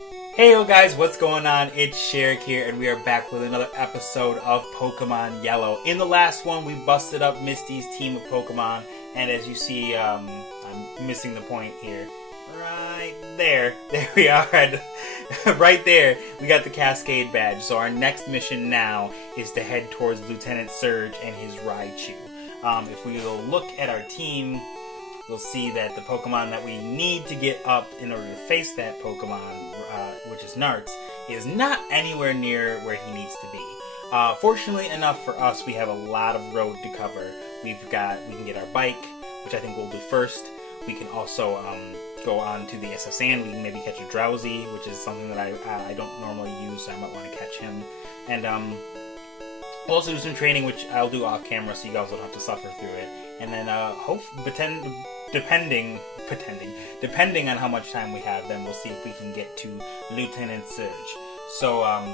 Hey yo guys, what's going on? It's Sherrick here, and we are back with another episode of Pokemon Yellow. In the last one, we busted up Misty's team of Pokemon, and as you see, I'm missing the point here. Right there. There we are. Right there, we got the Cascade badge. So our next mission now is to head towards Lieutenant Surge and his Raichu. If we will look at our team, we'll see that the Pokemon that we need to get up in order to face that Pokemon, which is Narts, is not anywhere near where he needs to be. Fortunately enough for us, we have a lot of road to cover. We can get our bike, which I think we'll do first. We can also go on to the SS-Sand. We can maybe catch a Drowsy, which is something that I don't normally use, so I might want to catch him. And we'll also do some training, which I'll do off camera, so you guys don't have to suffer through it. And then depending on how much time we have, then we'll see if we can get to Lieutenant Surge. So I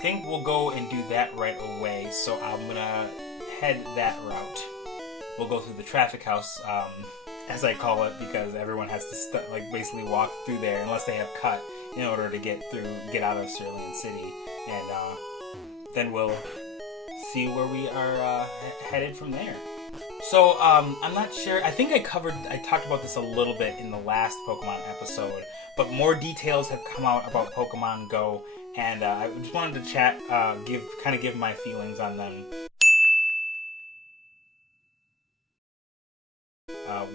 think we'll go and do that right away. So I'm gonna head that route. We'll go through the traffic house, as I call it, because everyone has to basically walk through there unless they have cut in order to get out of Cerulean City, and then we'll see where we are headed from there. So, I'm not sure. I think I talked about this a little bit in the last Pokemon episode, but more details have come out about Pokemon Go, and I just wanted to chat, give my feelings on them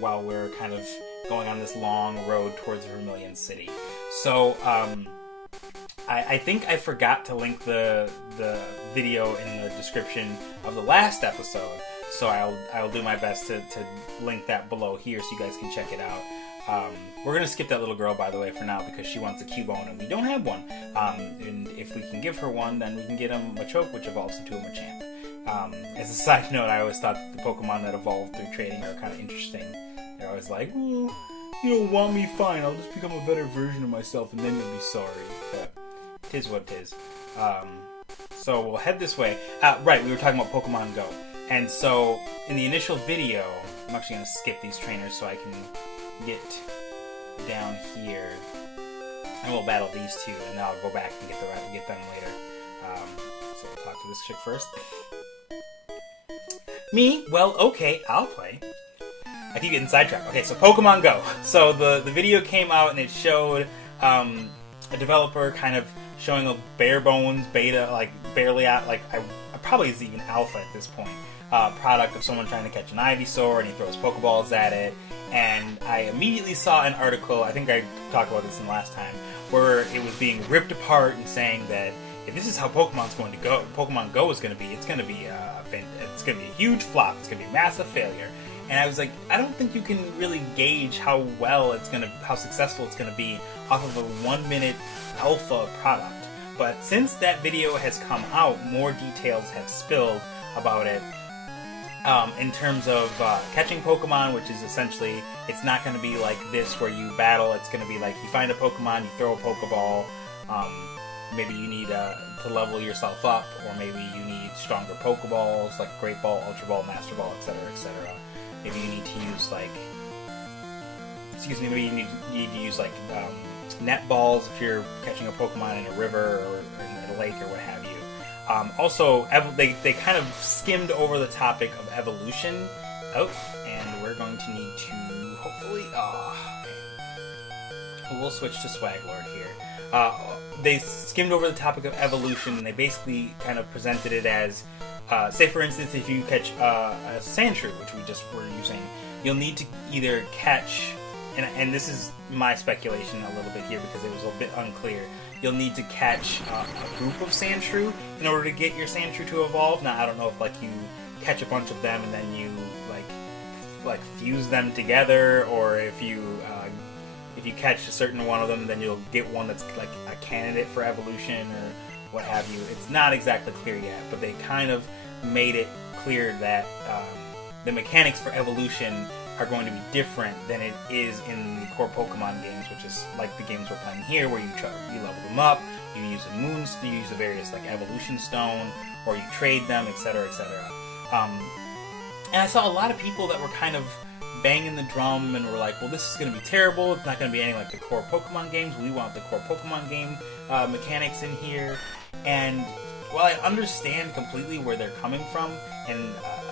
while we're kind of going on this long road towards Vermilion City. So, I think I forgot to link the video in the description of the last episode, so I'll do my best to link that below here so you guys can check it out. We're going to skip that little girl, by the way, for now, because she wants a Cubone and we don't have one. And if we can give her one, then we can get a Machoke, which evolves into a Machamp. As a side note, I always thought that the Pokemon that evolved through trading are kind of interesting. They're always like, well, you don't want me, fine, I'll just become a better version of myself and then you'll be sorry. But it is what it is. So we'll head this way. Right, we were talking about Pokemon Go. And so, in the initial video, I'm actually going to skip these trainers so I can get down here. And we'll battle these two, and then I'll go back and get them later. So we'll talk to this chick first. Me? Well, okay, I'll play. I keep getting sidetracked. Okay, so Pokemon Go. So the video came out and it showed a developer kind of showing a bare bones beta, like barely out, like I probably is even alpha at this point. Product of someone trying to catch an Ivysaur and he throws Pokeballs at it. And I immediately saw an article, I think I talked about this in the last time, where it was being ripped apart and saying that if this is how Pokemon Go is going to be, it's going to be a huge flop. It's going to be a massive failure. And I was like, I don't think you can really gauge how successful it's going to be off of a 1-minute alpha product. But since that video has come out, more details have spilled about it. In terms of catching Pokemon, which is essentially, it's not going to be like this where you battle. It's going to be like you find a Pokemon, you throw a Pokeball. Maybe you need to level yourself up, or maybe you need stronger Pokeballs like Great Ball, Ultra Ball, Master Ball, etc., etc. Maybe you need to use maybe you need to use net balls if you're catching a Pokemon in a river or in a lake or what have you. Also, they kind of skimmed over the topic of evolution. Oh, and we're going to need to hopefully. We'll switch to Swaglord here. They skimmed over the topic of evolution, and they basically kind of presented it as, say for instance, if you catch a Sandshrew, which we just were using, you'll need to either catch, and this is my speculation a little bit here because it was a bit unclear, you'll need to catch a group of Sandshrew in order to get your Sandshrew to evolve. Now, I don't know if you catch a bunch of them and then you fuse them together, or if you catch a certain one of them, then you'll get one that's like a candidate for evolution or what have you. It's not exactly clear yet, but they kind of made it clear that the mechanics for evolution are going to be different than it is in the core Pokemon games, which is like the games we're playing here, where you level them up, you use the various evolution stone, or you trade them, etc., etc. And I saw a lot of people that were kind of banging the drum and we're like, well, this is going to be terrible. It's not going to be anything like the core Pokemon games. We want the core Pokemon game mechanics in here. And while I understand completely where they're coming from, and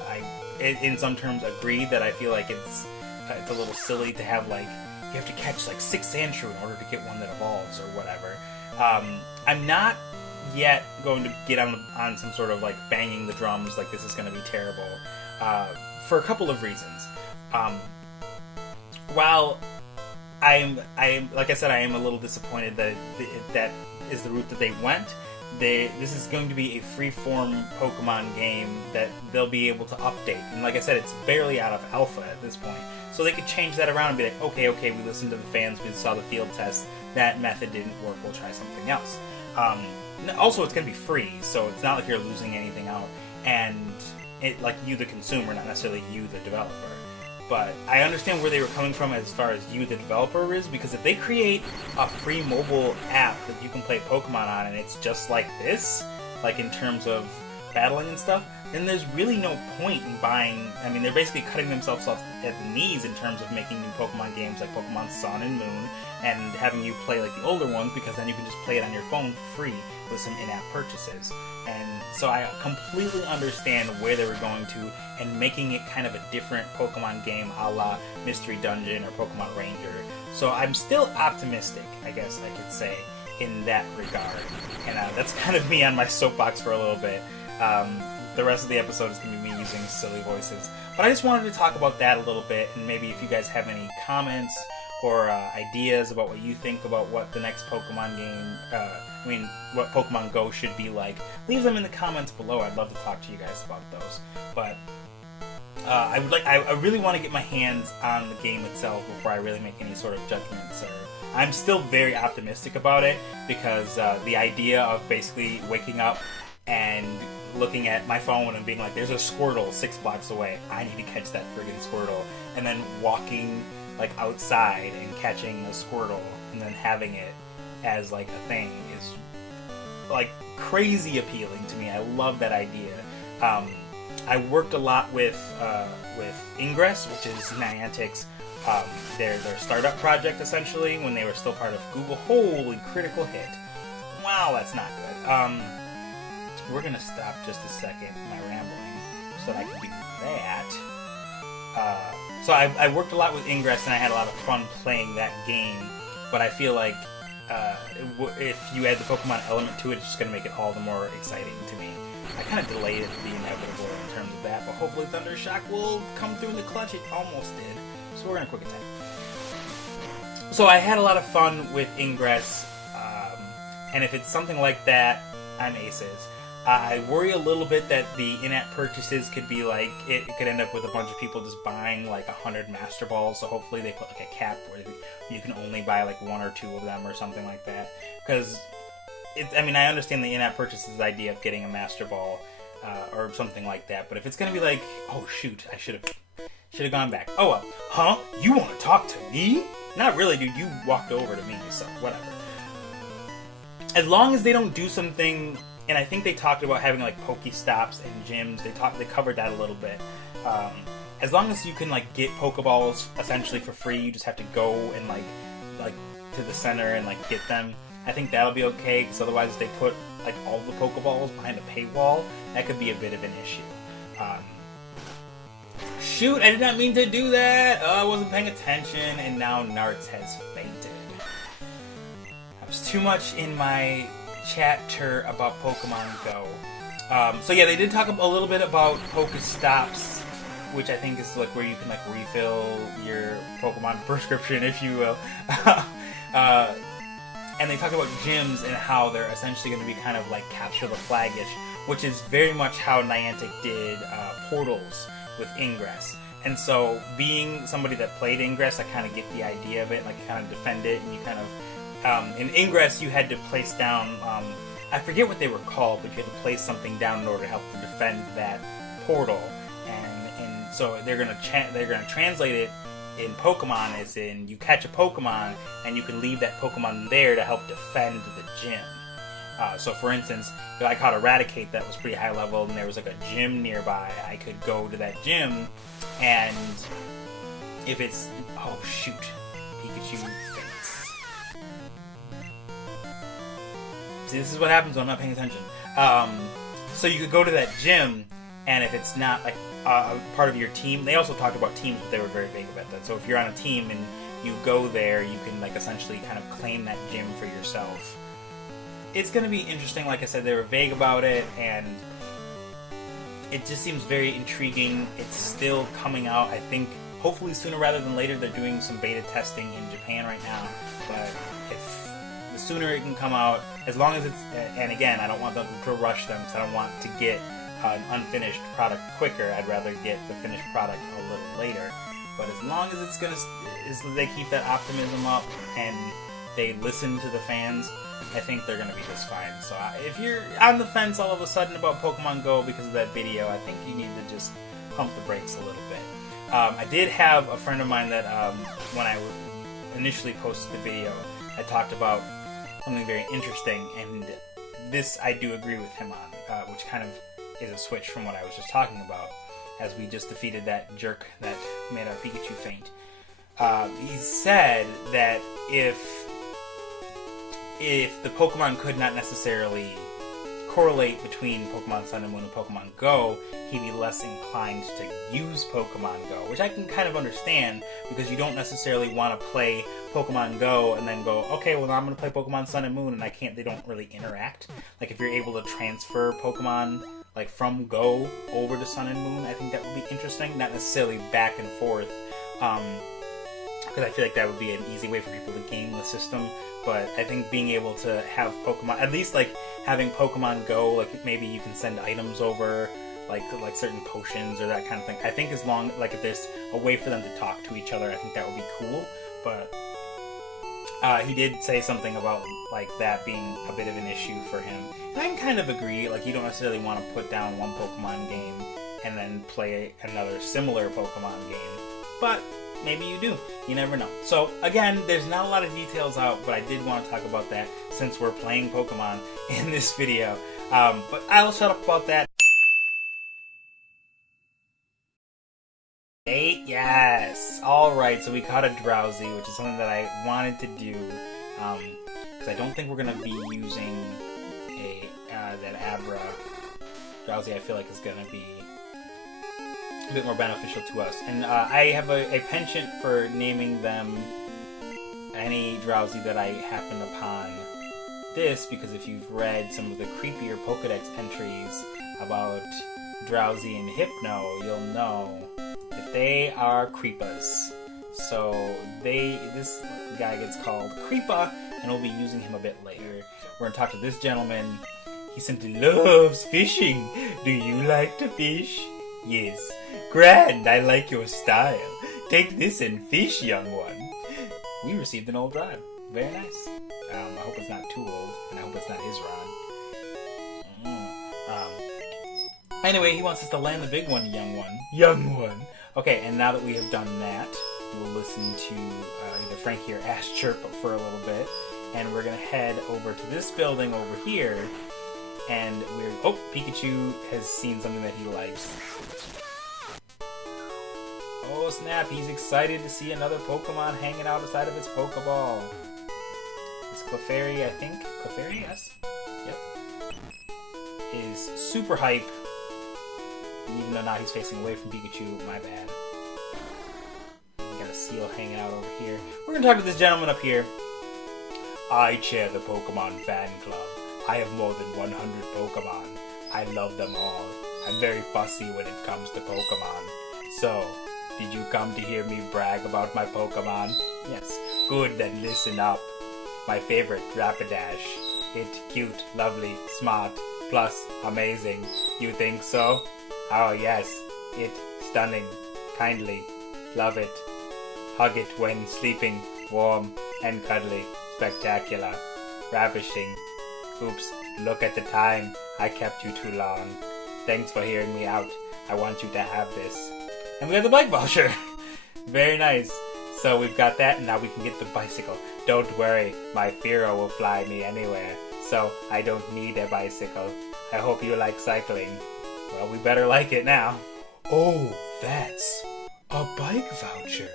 I, in some terms, agree that I feel like it's a little silly to have, like, you have to catch, like, 6 Sandshrew in order to get one that evolves or whatever. I'm not yet going to get on some sort of, like, banging the drums like this is going to be terrible, for a couple of reasons. While I am, like I said, I am a little disappointed that that is the route that they went. This is going to be a free-form Pokemon game that they'll be able to update. And like I said, it's barely out of alpha at this point. So they could change that around and be like, okay, we listened to the fans, we saw the field test, that method didn't work, we'll try something else. Also, it's going to be free, so it's not like you're losing anything out. And like you, the consumer, not necessarily you, the developer. But I understand where they were coming from as far as you, the developer, is, because if they create a free mobile app that you can play Pokemon on and it's just like this, like in terms of battling and stuff, then there's really no point in buying. I mean, they're basically cutting themselves off at the knees in terms of making new Pokemon games like Pokemon Sun and Moon and having you play like the older ones, because then you can just play it on your phone for free with some in-app purchases. And so I completely understand where they were going to and making it kind of a different Pokemon game a la Mystery Dungeon or Pokemon Ranger. So I'm still optimistic, I guess I could say, in that regard. And that's kind of me on my soapbox for a little bit. The rest of the episode is going to be me using silly voices. But I just wanted to talk about that a little bit, and maybe if you guys have any comments or ideas about what you think about what the next Pokemon game, what Pokemon Go should be like, leave them in the comments below. I'd love to talk to you guys about those. But I really want to get my hands on the game itself before I really make any sort of judgments. I'm still very optimistic about it, because the idea of basically waking up and looking at my phone and being like, there's a Squirtle 6 blocks away, I need to catch that friggin' Squirtle, and then walking like outside and catching a Squirtle and then having it as like a thing is like crazy appealing to me. I love that idea. I worked a lot with Ingress, which is Niantic's their startup project, essentially, when they were still part of Google. Holy critical hit. Wow, that's not good. We're going to stop just a second, my rambling, so that I can do that. So I worked a lot with Ingress, and I had a lot of fun playing that game, but I feel like if you add the Pokemon element to it, it's just going to make it all the more exciting to me. I kind of delayed it to be inevitable in terms of that, but hopefully Thundershock will come through in the clutch. It almost did. So we're going to quick attack. So I had a lot of fun with Ingress, and if it's something like that, I'm aces. I worry a little bit that the in-app purchases could be like, it could end up with a bunch of people just buying like 100 Master Balls, so hopefully they put like a cap where you can only buy like 1 or 2 of them or something like that. Because, I understand the in-app purchases idea of getting a Master Ball or something like that, but if it's going to be like, oh shoot, I should have gone back. Oh well, huh? You want to talk to me? Not really, dude, you walked over to me, so whatever. As long as they don't do something. And I think they talked about having like Pokestops and gyms. They covered that a little bit. As long as you can like get Pokeballs essentially for free, you just have to go and like to the center and like get them. I think that'll be okay, because otherwise if they put like all the Pokeballs behind a paywall, that could be a bit of an issue. Shoot, I did not mean to do that. I wasn't paying attention, and now Narts has fainted. I was too much in my chatter about Pokemon Go. So yeah, they did talk a little bit about Pokestops, which I think is like where you can like refill your Pokemon prescription, if you will. And they talked about gyms and how they're essentially going to be kind of like capture the flag-ish, which is very much how Niantic did portals with Ingress. And so, being somebody that played Ingress, I kind of get the idea of it, like you kind of defend it, and you kind of in Ingress, you had to place down, I forget what they were called, but you had to place something down in order to help to defend that portal. And so they're gonna translate it in Pokemon as in you catch a Pokemon and you can leave that Pokemon there to help defend the gym. So for instance, if I caught Eradicate that was pretty high level and there was like a gym nearby, I could go to that gym and if it's... Oh, shoot. Pikachu faints. See, this is what happens when I'm not paying attention. So you could go to that gym, and if it's not like part of your team... They also talked about teams, but they were very vague about that. So if you're on a team and you go there, you can like essentially kind of claim that gym for yourself. It's going to be interesting. Like I said, they were vague about it, and it just seems very intriguing. It's still coming out, I think, hopefully sooner rather than later. They're doing some beta testing in Japan right now, but if the sooner it can come out, as long as it's, and again, I don't want them to rush them, because I don't want to get an unfinished product quicker. I'd rather get the finished product a little later. But as long as it's gonna, they keep that optimism up and they listen to the fans, I think they're gonna be just fine. So if you're on the fence all of a sudden about Pokemon Go because of that video, I think you need to just pump the brakes a little bit. I did have a friend of mine that when I initially posted the video, I talked about something very interesting, and this I do agree with him on, which kind of is a switch from what I was just talking about, as we just defeated that jerk that made our Pikachu faint. He said that if the Pokemon could not necessarily correlate between Pokemon Sun and Moon and Pokemon Go, he'd be less inclined to use Pokemon Go, which I can kind of understand, because you don't necessarily want to play Pokemon Go and then go, okay, well now I'm going to play Pokemon Sun and Moon, and they don't really interact. Like if you're able to transfer Pokemon like from Go over to Sun and Moon, I think that would be interesting. Not necessarily back and forth, because I feel like that would be an easy way for people to game the system. But I think being able to have Pokemon, at least like having Pokemon Go, like maybe you can send items over, like certain potions or that kind of thing. I think as long, like if there's a way for them to talk to each other, I think that would be cool. But he did say something about like that being a bit of an issue for him. And I can kind of agree, like you don't necessarily want to put down one Pokemon game and then play another similar Pokemon game. But maybe you do. You never know. So, again, there's not a lot of details out, but I did want to talk about that since we're playing Pokemon in this video. But I'll shut up about that. 8, yes! Alright, so we caught a Drowsy, which is something that I wanted to do, because I don't think we're going to be using that Abra. Drowsy, I feel like, is going to be a bit more beneficial to us. And I have a penchant for naming them any Drowsy that I happen upon this, because if you've read some of the creepier Pokedex entries about Drowsy and Hypno, you'll know that they are Creepas. So this guy gets called Creepa, and we'll be using him a bit later. We're going to talk to this gentleman. He simply loves fishing. Do you like to fish? Yes. Grand, I like your style. Take this and fish, young one. We received an old rod. Very nice. I hope it's not too old, and I hope it's not his rod. Anyway, he wants us to land the big one, young one. Young one. Okay, and now that we have done that, we'll listen to either Frankie or Ash chirp for a little bit, and we're going to head over to this building over here, and oh, Pikachu has seen something that he likes. Oh snap, he's excited to see another Pokemon hanging out outside of its Pokeball. It's Clefairy, I think. Clefairy, yes. Yep. Is super hype. Even though now he's facing away from Pikachu, my bad. We got a seal hanging out over here. We're gonna talk to this gentleman up here. I chair the Pokemon fan club. I have more than 100 Pokemon. I love them all. I'm very fussy when it comes to Pokemon. So, did you come to hear me brag about my Pokemon? Yes. Good, then listen up. My favorite, Rapidash. It, cute, lovely, smart, plus amazing. You think so? Oh yes. It, stunning, kindly, love it. Hug it when sleeping, warm and cuddly, spectacular, ravishing. Oops, look at the time. I kept you too long. Thanks for hearing me out. I want you to have this. And we got the bike voucher. Very nice. So we've got that, and now we can get the bicycle. Don't worry, my Firo will fly me anywhere, so I don't need a bicycle. I hope you like cycling. Well, we better like it now. Oh, that's a bike voucher.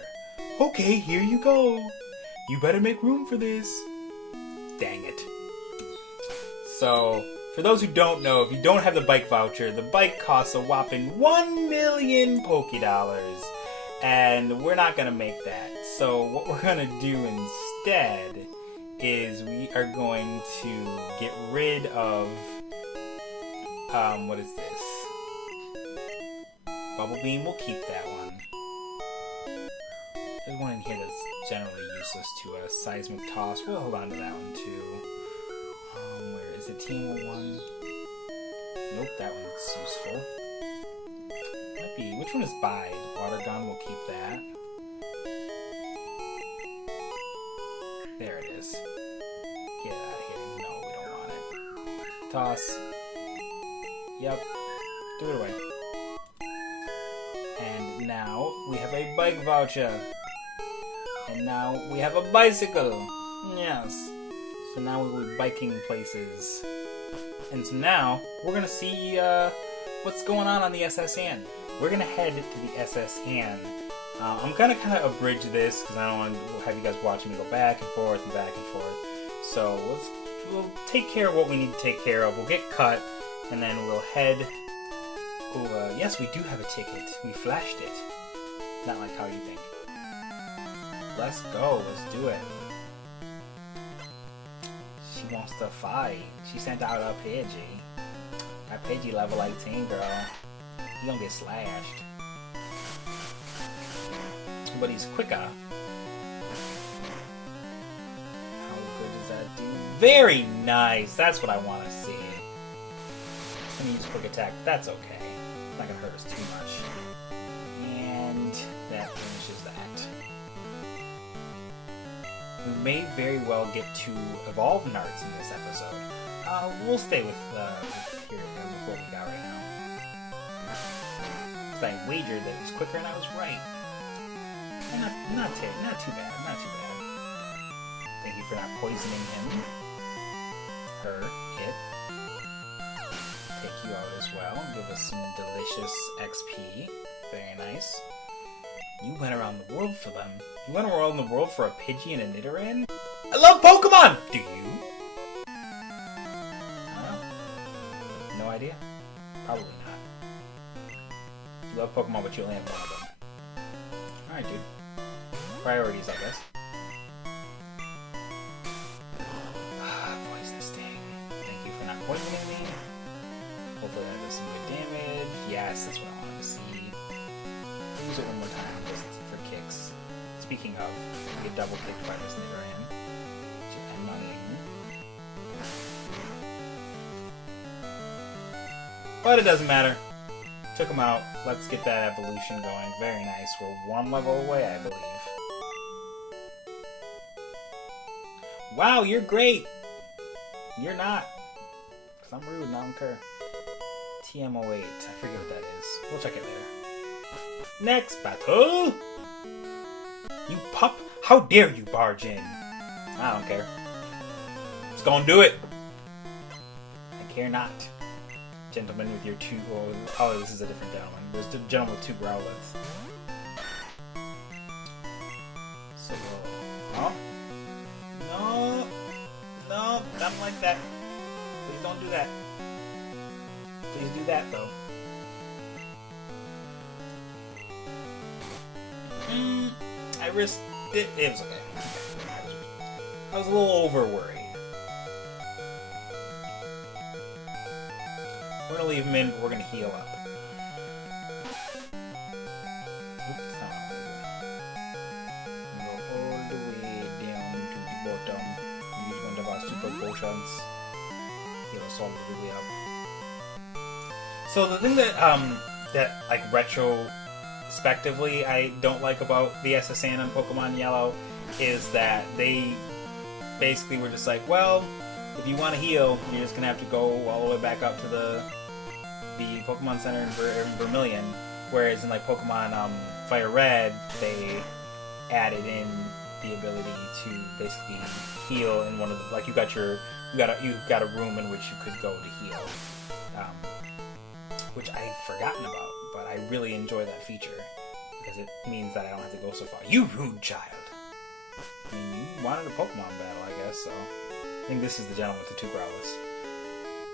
Okay, here you go. You better make room for this. Dang it. So, for those who don't know, if you don't have the bike voucher, the bike costs a whopping 1 million Pokédollars. And we're not going to make that. So, what we're going to do instead is we are going to get rid of... what is this? Bubble Beam, we'll keep that one. There's one in here that's generally useless to us. Seismic Toss, we'll hold on to that one too. Where is it? TM01? Nope, that one's useful. Might be, which one is Bide? Water Gun, we'll keep that. There it is. Get out of here. No, we don't want it. Toss. Yep. Threw it away. And now we have a bike voucher. And now we have a bicycle. Yes. So now we will be biking places. And so now we're going to see what's going on the SSN. We're going to head to the SSN. I'm going to kind of abridge this because I don't want to have you guys watching me go back and forth and back and forth. So we'll take care of what we need to take care of. We'll get cut and then we'll head... Oh, yes, we do have a ticket. We flashed it. Not like how you think. Let's go. Let's do it. She wants to fight. She sent out a Pidgey. Our Pidgey level 18, girl. He gonna get slashed. But he's quicker. How good does that do? Very nice. That's what I want to see. I'm gonna use quick attack. That's okay. It's not gonna hurt us too much. And that finishes that. We may very well get to evolve Narts in this episode. We'll stay with what we got right now. Because I wagered that it was quicker and I was right. And not too bad. Not too bad. Thank you for not poisoning him. Her. It. Take you out as well. Give us some delicious XP. Very nice. You went around the world for them. You went around the world for a Pidgey and a Nidoran? I love Pokemon! Do you? I don't know. No idea? Probably not. You love Pokemon, but you only have one of them. Alright, dude. Priorities, I guess. Poison Sting. Thank you for not poisoning me. Hopefully that does some good damage. Yes, that's what I wanted to see. Use it one more time, just for kicks. Speaking of, we get double kicked by this Nidoran. Which is annoying. But it doesn't matter. Took him out. Let's get that evolution going. Very nice. We're one level away, I believe. Wow, you're great! You're not. Because I'm rude and I don't care. TM08. I forget what that is. We'll check it later. Next battle! You pup! How dare you barge in? I don't care. Just gonna do it! I care not. Gentleman with your two... Oh, this is a different gentleman. There's a gentleman with two Growlithes. So, oh. No! No! Not like that. Please don't do that. Please do that, though. I risked it. It was okay. I was a little over worried. We're gonna leave him in, but we're gonna heal up. Oops, that's not what I want to do. Go all the way down to the bottom. Use one of our super potions. Heal us all the way up. So the thing that like retrospectively I don't like about the SSN on Pokemon Yellow is that they basically were just like, well, if you want to heal, you're just gonna have to go all the way back up to the Pokemon Center in Vermilion. Whereas in like Pokemon Fire Red, they added in the ability to basically heal in one of the, like you got a room in which you could go to heal, which I've forgotten about, but I really enjoy that feature. because it means that I don't have to go so far. You rude child! I mean, you wanted a Pokemon battle, I guess, so... I think this is the gentleman with the 2 Growlers.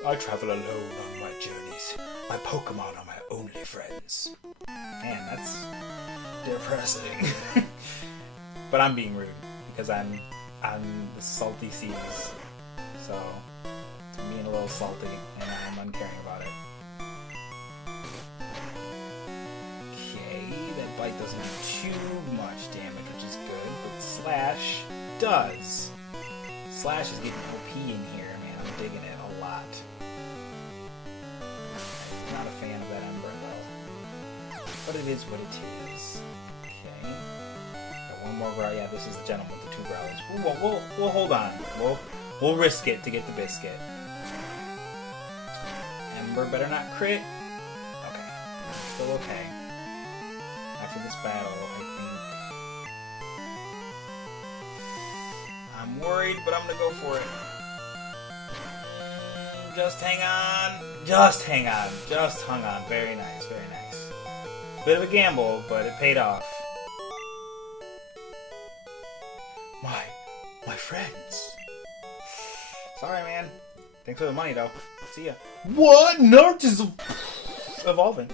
I travel alone on my journeys. My Pokemon are my only friends. Man, that's depressing. But I'm being rude because I'm the salty seas. So I'm being a little salty and I'm uncaring about it. Okay, that bite doesn't do too much damage, which is good, but Slash does. Slash is getting OP in here, man. I'm digging it a lot. Not a fan of that Ember though, but it is what it is. Okay, got one more growl. Yeah, this is the gentleman with the 2 Growlers. We'll hold on. We'll risk it to get the biscuit. Ember better not crit. Okay, still okay. After this battle, I think I'm worried, but I'm gonna go for it. Just hang on. Just hang on. Just hung on. Very nice. Very nice. Bit of a gamble, but it paid off. My friends. Sorry, man. Thanks for the money, though. See ya. What? Nart is evolving.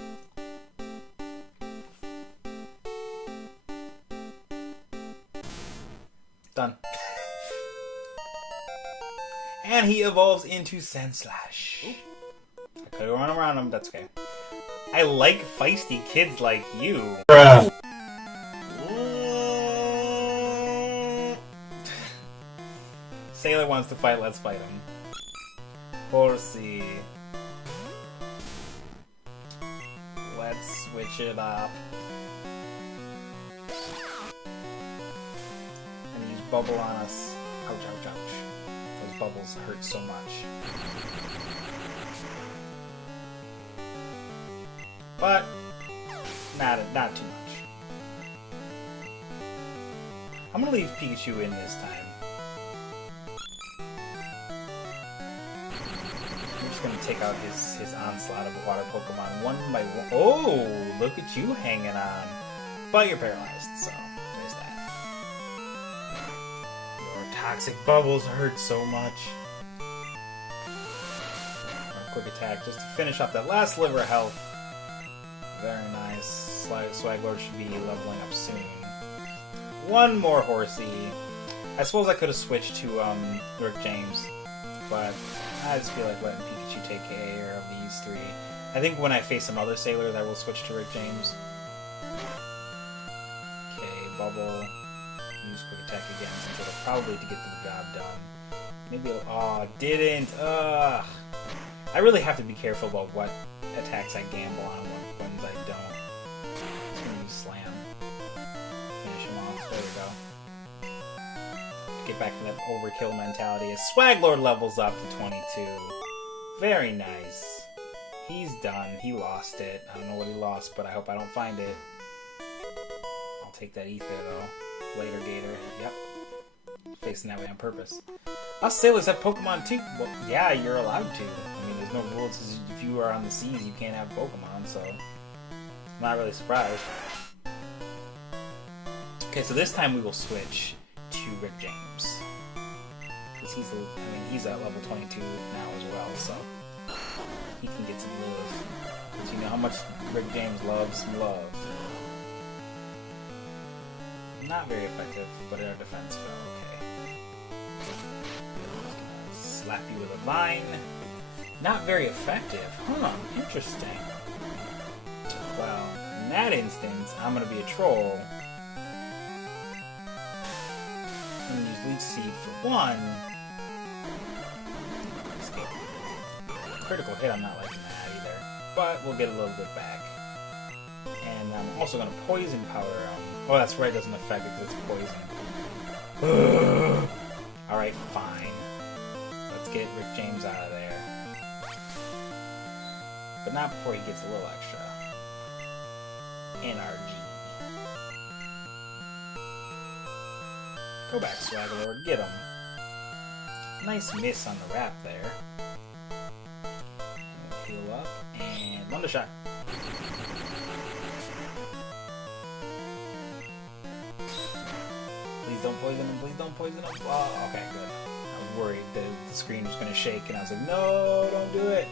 Done. And he evolves into Sandslash. I could run around him, that's okay. I like feisty kids like you. Bruh. Sailor wants to fight, let's fight him. Horsey. Let's switch it up. And use Bubble on us. Ouch, ouch, ouch. Those bubbles hurt so much. But not too much. I'm gonna leave Pikachu in this time. I'm just gonna take out his onslaught of water Pokemon one by one. Oh, look at you hanging on. But you're paralyzed, so there's that. Your toxic bubbles hurt so much. Our quick attack just to finish off that last sliver of health. Very nice. Swaglord should be leveling up soon. One more Horsey. I suppose I could have switched to Rick James, but I just feel like letting Pikachu take care of these 3. I think when I face some other Sailors, I will switch to Rick James. Okay, Bubble. Use Quick Attack again, since it'll probably get the job done. Maybe it'll... Oh, didn't! Ugh! I really have to be careful about what attacks I gamble on and what ones I don't. I'm just gonna use Slam. Finish him off. There we go. Get back to that overkill mentality as Swaglord levels up to 22. Very nice. He's done. He lost it. I don't know what he lost, but I hope I don't find it. I'll take that ether though. Later, Gator. Yep. Facing that way on purpose. Us sailors have Pokemon too. Well, yeah, you're allowed to. I mean, there's no rules. If you are on the seas, you can't have Pokemon, so I'm not really surprised. Okay, so this time we will switch to Rick James. Because he's at level 22 now as well, so he can get some love. Because you know how much Rick James loves some love. Not very effective, but our defense fell okay. Slap you with a vine. Not very effective. Huh, interesting. Well, in that instance, I'm going to be a troll. I'm going to use Leech Seed for 1. Critical hit, I'm not liking that either. But we'll get a little bit back. And I'm also going to Poison Powder him. Oh, that's right, it doesn't affect it because it's poison. Alright, fine. Let's get Rick James out of there. But not before he gets a little extra. NRG. Go back, Swaglord. Get him. Nice miss on the wrap there. We'll heal up and Wonder Shot. don't poison him. Please don't poison him. Oh, okay, good. I was worried that the screen was going to shake, and I was like, no, don't do it.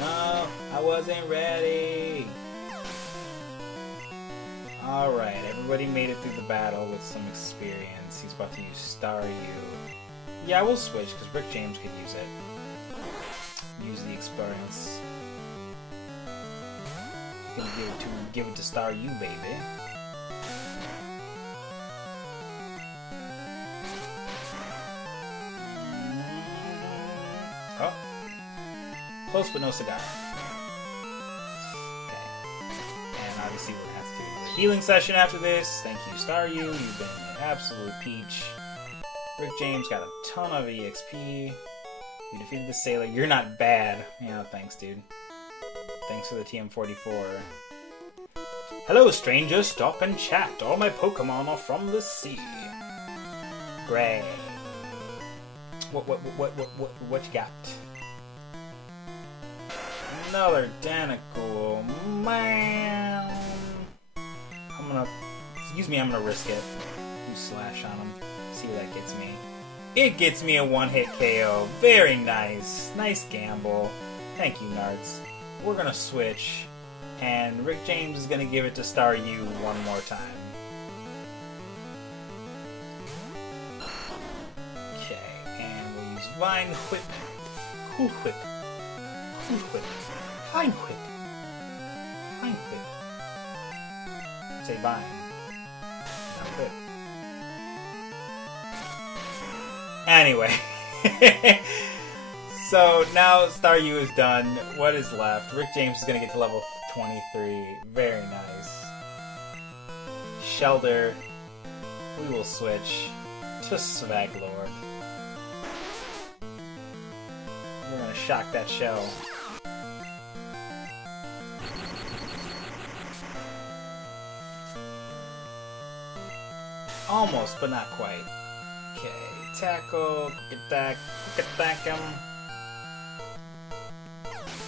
No, I wasn't ready. Alright, everybody made it through the battle with some experience. He's about to use Staryu. Yeah, we'll switch, because Rick James could use it. Use the experience. Gonna give it to Staryu, baby. Oh. Close but no cigar. Okay. And obviously we're gonna have to do a healing session after this. Thank you, Staryu. You've been an absolute peach. Rick James got a ton of EXP. You defeated the sailor. You're not bad. Yeah, thanks, dude. Thanks for the TM44. Hello, stranger. Stop and chat. All my Pokemon are from the sea. Great. What you got? Another Danicool. Man. Excuse me, I'm gonna risk it. You slash on him. See what that gets me. It gets me a one-hit KO. Very nice. Nice gamble. Thank you, Nards. We're gonna switch, and Rick James is gonna give it to Staryu one more time. Okay, and we'll use Vine Whip, Cool Whip, Cool Whip, Vine Whip, Vine Whip. Say Vine, not Whip. Anyway. So now Staryu is done. What is left? Rick James is going to get to level 23. Very nice. Shelter. We will switch to Swaglord. We're going to shock that shell. Almost, but not quite. Okay, tackle, quick attack him.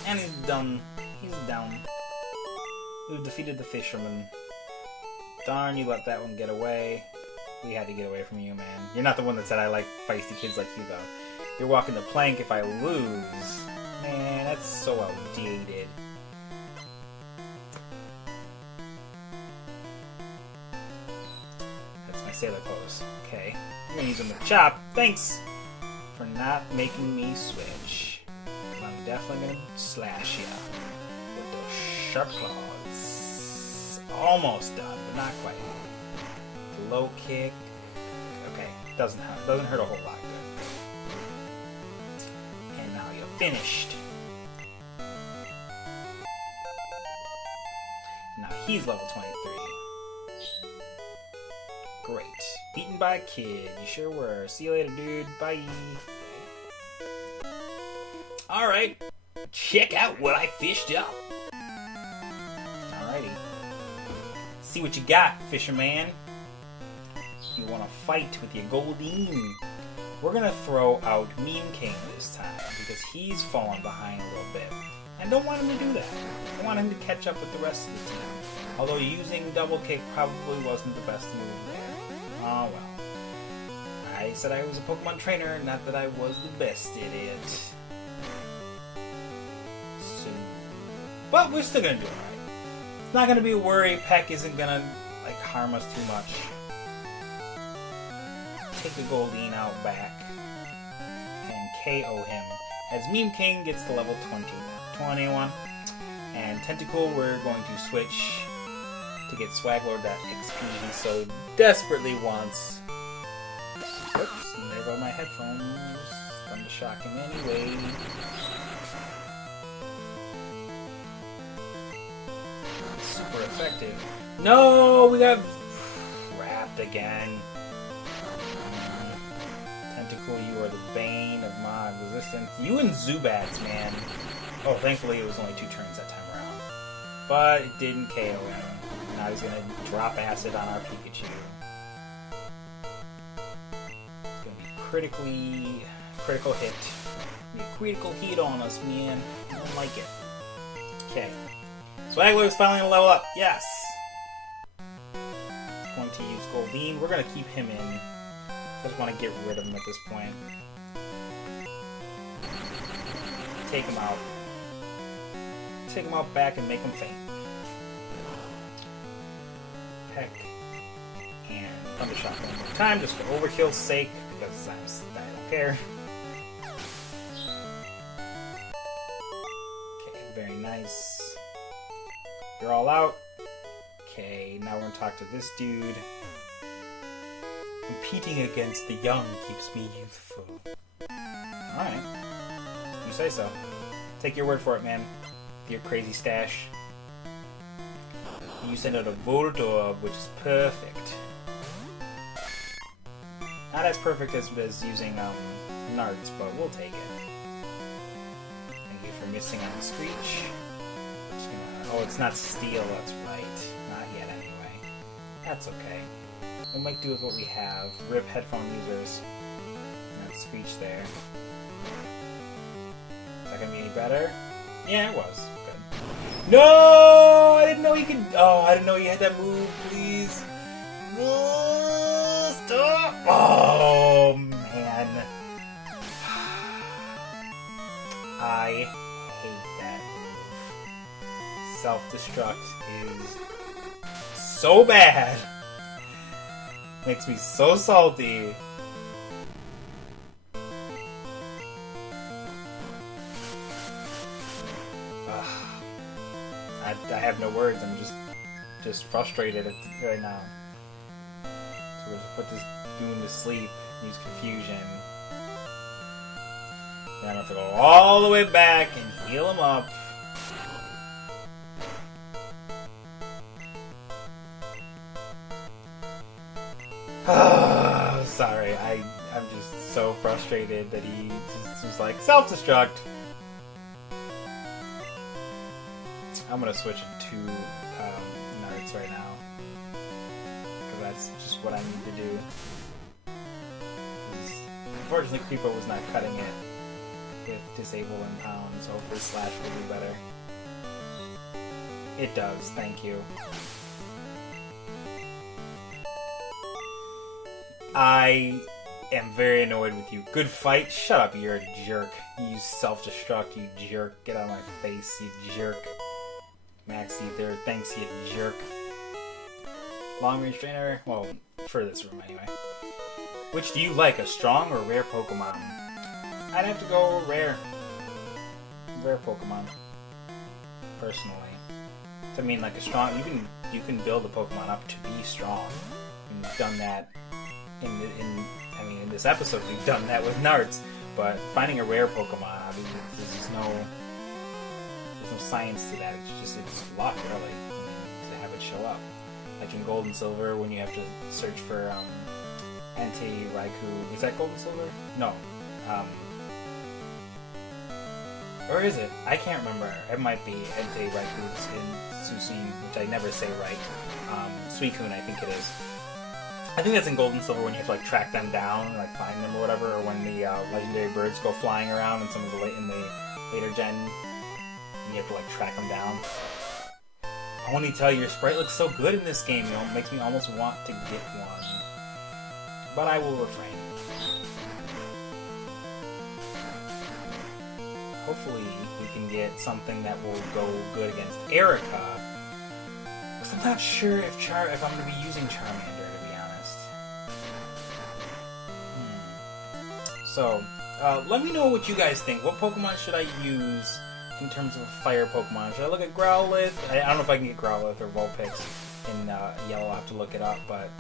And he's done. He's down. We've defeated the fisherman. Darn, you let that one get away. We had to get away from you, man. You're not the one that said I like feisty kids like you, though. You're walking the plank if I lose. Man, that's so outdated. That's my sailor pose. Okay. I'm gonna use him with Chop. Thanks for not making me switch. I'm definitely gonna slash you with those sharp claws. Almost done, but not quite. Low kick. Okay, doesn't hurt a whole lot. Good. And now you're finished. Now he's level 23. Great. Beaten by a kid. You sure were. See you later, dude. Bye. Alright, check out what I fished up. Alrighty. See what you got, fisherman. You want to fight with your Goldeen. We're going to throw out Meme King this time, because he's fallen behind a little bit. I don't want him to do that. I want him to catch up with the rest of the team. Although using Double Kick probably wasn't the best move there. Oh well. I said I was a Pokemon trainer, not that I was the best at it. But we're still gonna do it right. It's not gonna be a worry. Peck isn't gonna harm us too much. Take the Goldeen out back and KO him as Meme King gets to level 21. And Tentacool, we're going to switch to get Swaglord that XP he so desperately wants. Oops, and there go my headphones. Fun to shock him anyway. Super effective. No, we got wrapped again. Tentacool, you are the bane of my resistance. You and Zubats, man. Oh, thankfully it was only 2 turns that time around. But it didn't KO him. Now he's gonna drop acid on our Pikachu. It's gonna be critical hit. Be a critical hit on us, man. I don't like it. Okay. Swaglord's finally gonna level up. Yes! going to use Goldeen. We're going to keep him in. I just want to get rid of him at this point. Take him out. Take him out back and make him faint. Peck. And Thunder Shock one more time, just for overkill's sake, because I don't care. Okay, very nice. You're all out. Okay, now we're gonna talk to this dude. Competing against the young keeps me youthful. Alright. You say so. Take your word for it, man. Your crazy stash. You send out a Voltorb, which is perfect. Not as perfect as using Nards, but we'll take it. Thank you for missing on Screech. Oh, it's not Steel, that's right. Not yet, anyway. That's okay. We'll make do with what we have. RIP headphone users. That Screech there. Is that gonna be any better? Yeah, it was. Good. No! I didn't know you could. Oh, I didn't know you had that move, please. No, stop! Oh, man. I hate that move. Self-destruct is so bad. Makes me so salty. I have no words. I'm just frustrated right now. So we'll just put this goon to sleep. Use confusion. Then I have to go all the way back and heal him up. Sorry, I'm just so frustrated that he just like self-destruct. I'm gonna switch to Nards right now because that's just what I need to do. Unfortunately, Creepo was not cutting it with Disable and Pound, so hopefully Slash will do better. It does, thank you. I am very annoyed with you. Good fight? Shut up, you're a jerk. You self-destruct, you jerk. Get out of my face, you jerk. Maxie there, thanks, you jerk. Long range trainer? Well, for this room anyway. Which do you like, a strong or rare Pokemon? I'd have to go rare. Rare Pokemon. Personally. So, I mean, like a strong, you can build a Pokemon up to be strong. And we've done that in this episode. We've done that with Nards. But finding a rare Pokemon, obviously, there's no science to that. It's luck, really, to have it show up. Like in Gold and Silver, when you have to search for Entei Raikou. Is that Gold and Silver? No. Or is it? I can't remember. It might be Entei Raikou in Suicune, which I never say right. Suicune, I think it is. I think that's in Gold and Silver when you have to like track them down, like find them or whatever, or when the legendary birds go flying around in some of the later gen. You have to like track them down. I want to tell you, your sprite looks so good in this game, it makes me almost want to get one. But I will refrain. Hopefully we can get something that will go good against Erica. Because I'm not sure if I'm going to be using Charmander, to be honest. So, let me know what you guys think. What Pokemon should I use in terms of a fire Pokemon? Should I look at Growlithe? I don't know if I can get Growlithe or Vulpix in yellow. I'll have to look it up, but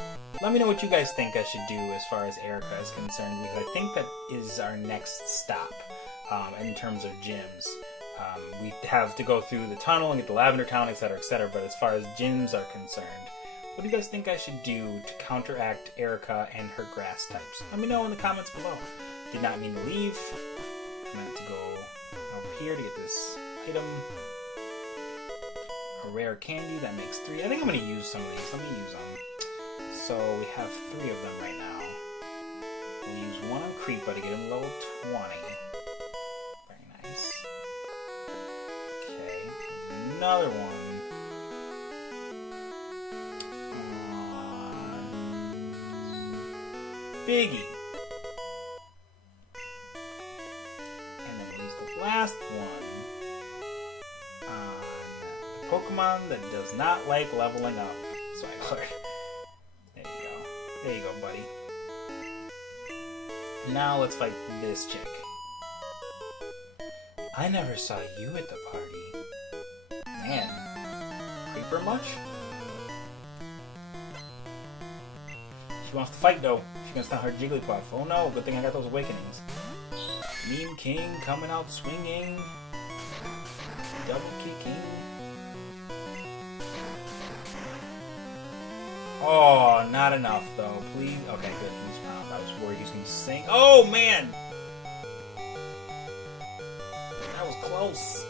let me know what you guys think I should do as far as Erica is concerned, because I think that is our next stop in terms of gyms. We have to go through the tunnel and get to Lavender Town, etc., but as far as gyms are concerned, what do you guys think I should do to counteract Erica and her grass types? Let me know in the comments below. Did not mean to leave. I meant to go over here to get this item. A rare candy, that makes 3. I think I'm going to use some of these. Let me use them. So we have 3 of them right now. We'll use one on Creepa to get him level 20. Very nice. Okay, another one Biggie. And then we'll use the last one on the Pokemon that does not like leveling up. Swagler. There you go. There you go, buddy. Now let's fight this chick. I never saw you at the party. Man. Creeper much? She wants to fight though. She's gonna stun her Jigglypuff. Oh no, good thing I got those awakenings. Meme King coming out swinging. Double kicking. Oh, not enough though. Please. Okay, good. He's found. I was worried he was gonna sing. Oh man! That was close.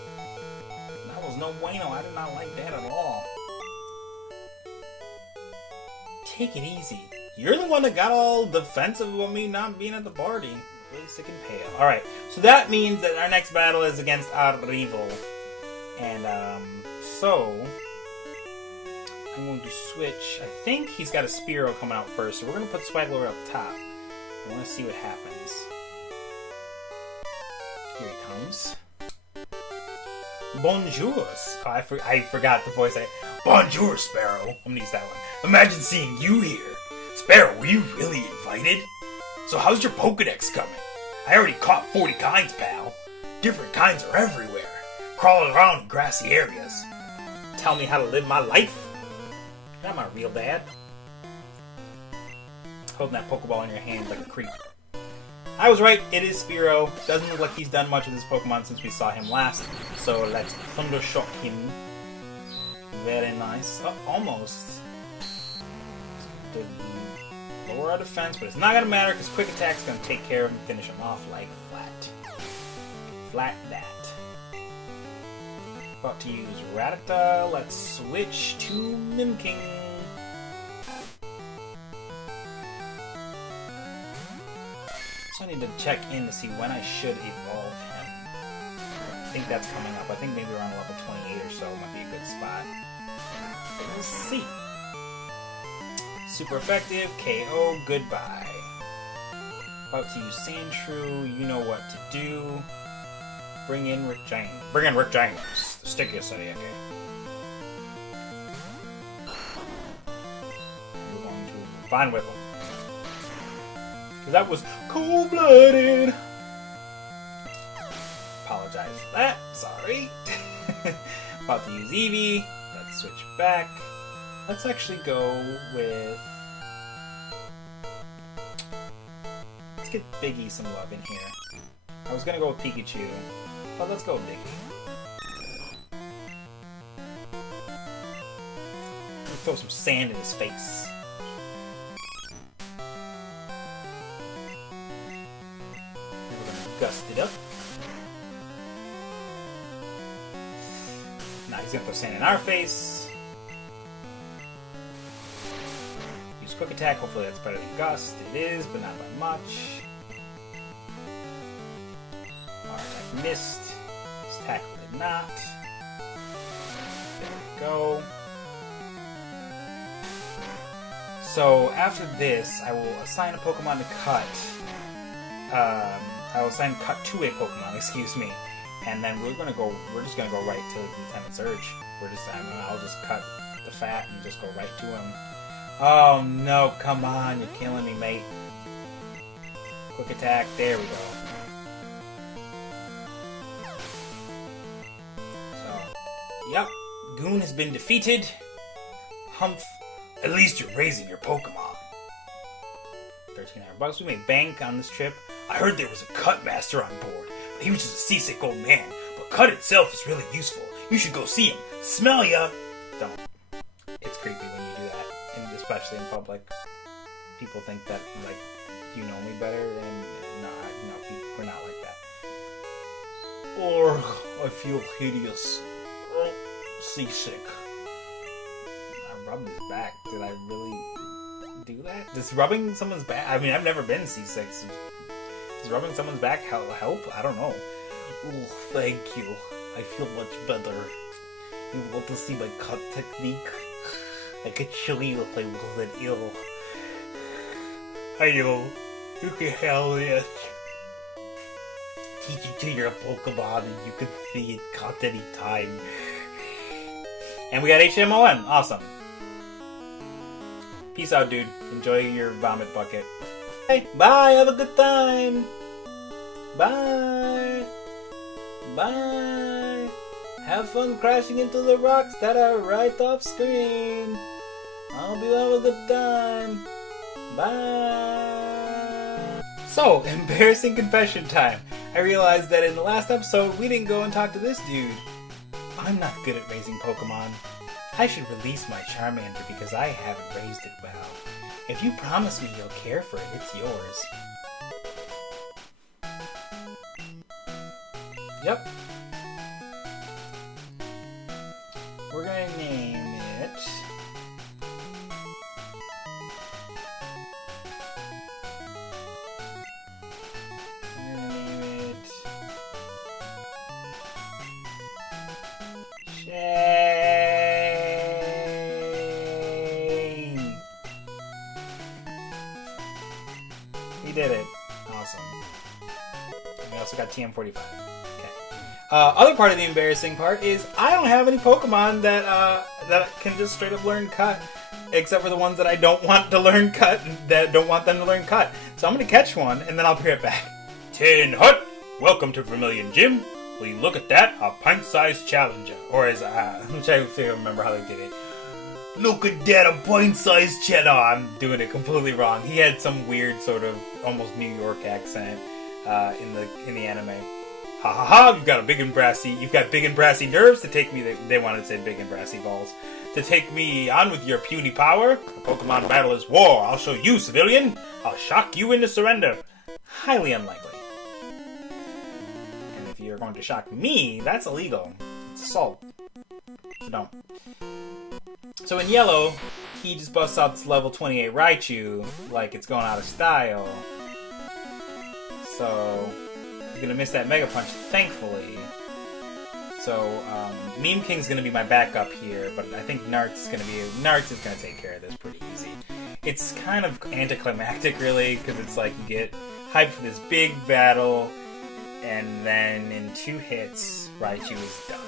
That was no bueno. I did not like that at all. Take it easy. You're the one that got all defensive about me not being at the party. Really sick and pale. Alright, so that means that our next battle is against our rival. And, so... I'm going to switch. I think he's got a Spearow coming out first, so we're going to put Swagler up top. I want to see what happens. Here he comes. Bonjour. Oh, I forgot the voice. Bonjour, Sparrow. I'm going to use that one. Imagine seeing you here. Sparrow, were you really invited? So how's your Pokedex coming? I already caught 40 kinds, pal. Different kinds are everywhere. Crawling around in grassy areas. Tell me how to live my life? You're not my real dad. Holding that Pokeball in your hand like a creep. I was right, it is Spearow. Doesn't look like he's done much with this Pokemon since we saw him last. So let's Thunder Shock him. Very nice. Oh, almost. Lower our defense, but it's not going to matter because Quick Attack's going to take care of him and finish him off like flat. Flat that. About to use Rattata. Let's switch to Mimking. So I need to check in to see when I should evolve him. I think that's coming up. I think maybe around level 28 or so might be a good spot. We'll see. Super effective, KO, goodbye. About to use Sandshrew, you know what to do. Bring in Rick James. Bring in Rick James, the stickiest of the AK. We're going to Vine Whip him. Because that was cold-blooded. Apologize for that, sorry. About to use Eevee. Let's switch back. Let's actually go with... Let's get Biggie some love in here. I was gonna go with Pikachu, but let's go with Biggie. Let's throw some sand in his face. We're gonna gust it up. Now he's gonna throw sand in our face. Quick Attack, hopefully that's better than Gust. It is, but not by much. Alright, missed. His tackle did not. There we go. So, after this, I will assign a Pokemon to Cut. I will assign Cut to a Pokemon, excuse me. And then we're just gonna go right to Lieutenant Surge. I'll just cut the fat and just go right to him. Oh no, come on, you're killing me, mate. Quick Attack, there we go. So, yep, Goon has been defeated. Humph, at least you're raising your Pokemon. $1,300. We made bank on this trip. I heard there was a Cut Master on board, but he was just a seasick old man. But Cut itself is really useful. You should go see him. Smell ya! Don't. It's creepy when you do that. Especially in public, people think that, like, you know me better, and no, we're not like that. Or, I feel hideous. Seasick. I rubbed his back. Did I really do that? Does rubbing someone's back... I mean, I've never been seasick. So does rubbing someone's back help? I don't know. Oh, thank you. I feel much better. You want to see my cut technique? I could show you if I wasn't ill. I know. You can handle this. Teach it to your Pokemon and you can see it cut any time. And we got HMON. Awesome. Peace out, dude. Enjoy your vomit bucket. Hey, bye. Have a good time. Bye. Bye. Have fun crashing into the rocks that are right off screen. I'll be having a good time. Bye. So, embarrassing confession time. I realized that in the last episode, we didn't go and talk to this dude. I'm not good at raising Pokemon. I should release my Charmander because I haven't raised it well. If you promise me you'll care for it, it's yours. Yep. We're gonna name it... We did it. Awesome. We also got TM45. Okay. Other part of the embarrassing part is I don't have any Pokemon that can just straight up learn Cut, except for the ones that I don't want to learn Cut, that don't want them to learn Cut. So I'm gonna catch one and then I'll be right back. Tin Hut! Welcome to Vermilion Gym. Will you look at that? A pint-sized challenger. Or as I'm trying to remember how they did it. Look at that, a pint-sized cheddar. I'm doing it completely wrong. He had some weird sort of almost New York accent in the anime. Ha ha ha! You've got big and brassy nerves to take me. They wanted to say big and brassy balls to take me on with your puny power. The Pokemon battle is war. I'll show you, civilian. I'll shock you into surrender. Highly unlikely. And if you're going to shock me, that's illegal. It's assault. So don't. So in yellow, he just busts out this level 28 Raichu like it's going out of style. So you're gonna miss that Mega Punch, thankfully. So Meme King's gonna be my backup here, but I think Nart's is gonna take care of this pretty easy. It's kind of anticlimactic, really, because it's like you get hyped for this big battle, and then in 2 hits, Raichu is done.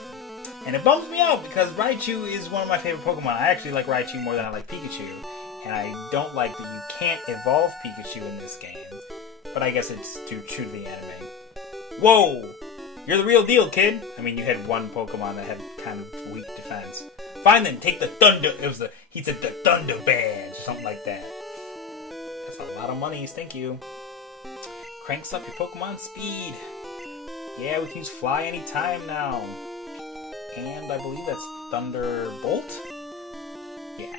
And it bums me out because Raichu is one of my favorite Pokemon. I actually like Raichu more than I like Pikachu. And I don't like that you can't evolve Pikachu in this game. But I guess it's too true to the anime. Whoa! You're the real deal, kid! I mean, you had one Pokemon that had kind of weak defense. Fine then, take the Thunder... He said the Thunder Badge, or something like that. That's a lot of monies, thank you. Cranks up your Pokemon speed. Yeah, we can use Fly anytime now. And I believe that's Thunderbolt? Yeah.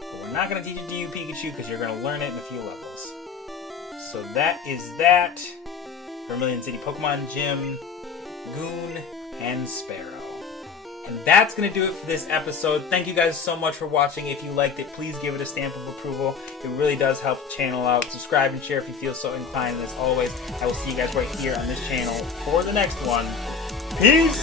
But we're not going to teach it to you, Pikachu, because you're going to learn it in a few levels. So that is that. Vermilion City Pokemon Gym, Goon, and Sparrow. And that's going to do it for this episode. Thank you guys so much for watching. If you liked it, please give it a stamp of approval. It really does help the channel out. Subscribe and share if you feel so inclined. And as always, I will see you guys right here on this channel for the next one. Peace!